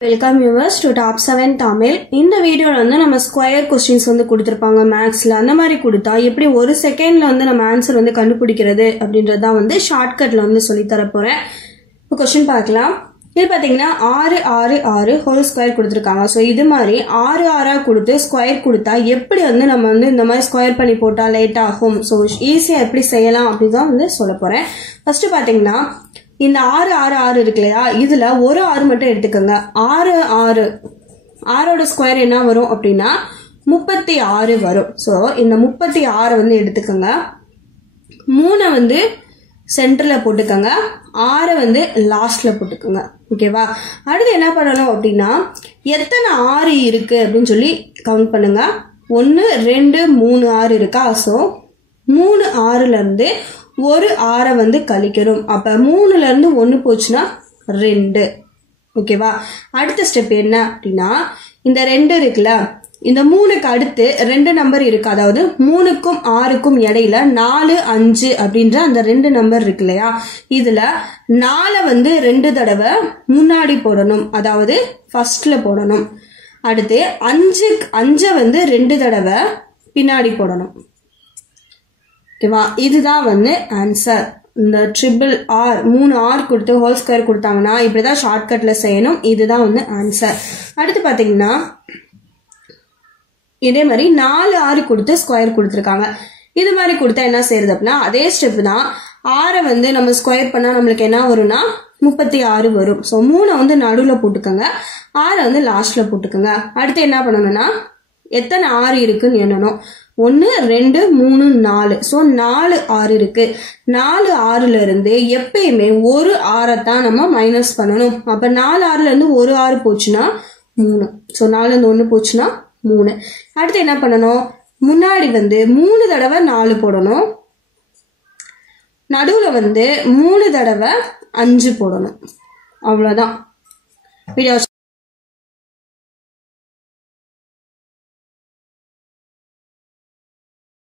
Welcome viewers to Top 7 Tamil. In the video வந்து நம்ம square questions வந்து கொடுத்திருப்பாங்க மேத்ஸ்ல. அந்த மாதிரி கொடுத்தா எப்படி ஒரு செகண்ட்ல வந்து நம்ம ஆன்சர் வந்து கண்டுபிடிக்கிறது அப்படின்றத வந்து ஷார்ட்கட்ல வந்து சொல்லி தர போறேன். இப்போ क्वेश्चन பார்க்கலாம். இது பாத்தீங்கன்னா 6 6 6 ஹோல் ஸ்கொயர் கொடுத்திருக்காங்க. சோ இது மாதிரி 6 6 கொடுத்து ஸ்கொயர் கொடுத்தா எப்படி வந்து நம்ம வந்து இந்த மாதிரி ஸ்கொயர் பண்ணி போட்டா லேட் ஆகும். சோ ஈஸியா எப்படி செய்யலாம் அப்படி தான் வந்து சொல்ல போறேன். ஃபர்ஸ்ட் பாத்தீங்கன்னா இந்த 6 6 6 இருக்கு இல்லையா, இதுல ஒரு 6 மட்டும் எடுத்துக்கோங்க. 6 6 6ஓட ஸ்கொயர் என்ன வரும் அப்படின்னா 36 வரும். சோ இந்த 36 வந்து எடுத்துக்கோங்க. 3 வந்து சென்டர்ல போட்டுக்கோங்க, 6 வந்து லாஸ்ட்ல போட்டுக்கோங்க. ஓகேவா? அடுத்து என்ன பண்ணணும் அப்படின்னா எத்தனை 6 இருக்கு அப்படின்னு சொல்லி கவுண்ட் பண்ணுங்க. 1 2 3 6 இருக்கா. சோ 3 6ல இருந்து ஒரு 6 வந்து கழிக்கணும். அப்ப 3ல இருந்து 1 போச்சுன்னா 2. ஓகேவா? அடுத்த ஸ்டெப் என்ன அப்படின்னா இந்த 2 இருக்குல்ல, இந்த 3க்கு அடுத்து 2 நம்பர் இருக்கு. அதாவது 3க்கும் 6க்கும் இடையில 4 5 அப்படின்ற அந்த 2 நம்பர் இருக்கு இல்லையா, இதுல 4 வந்து 2 தடவை முன்னாடி போடணும், அதாவது ஃபர்ஸ்ட்ல போடணும். அடுத்து 5 வந்து 2 தடவை பின்னாடி போடணும். ஓகேவா? இதுதான் வந்து ஆன்சர். இந்த ட்ரிபிள் ஆர் 3 ஆர் கொடுத்து ஹோல் ஸ்கொயர் கொடுத்தாங்கன்னா இப்படிதான் ஷார்ட்கட்ல செய்யணும். இதுதான் வந்து ஆன்சர். அடுத்து பாத்தீங்கன்னா இதே மாதிரி 4 6 கொடுத்து ஸ்கொயர் கொடுத்துருக்காங்க. இது மாதிரி கொடுத்தா என்ன செய்யறது அப்படின்னா அதே ஸ்டெப் தான். 6 வந்து நம்ம ஸ்கொயர் பண்ணா நம்மளுக்கு என்ன வரும்னா 36 வரும். ஸோ 3 வந்து நடுவில் போட்டுக்கோங்க, 6 வந்து லாஸ்ட்ல போட்டுக்கோங்க. அடுத்து என்ன பண்ணணும்னா எத்தனை 6 இருக்குன்னு எண்ணணும். 1 2 3 4. ஸோ 4 6 இருக்கு. 4 6ல இருந்து எப்பயுமே ஒரு 6 தான் நம்ம மைனஸ் பண்ணணும். அப்ப 4 6ல இருந்து ஒரு 6 போச்சுன்னா 3. ஸோ 4ல இருந்து 1 போச்சுன்னா 3. அடுத்து என்ன பண்ணணும், முன்னாடி வந்து 3 தடவை 4 போடணும், நடுவுல வந்து 3 தடவை 5 போடணும். அவ்வளவுதான். வீடியோ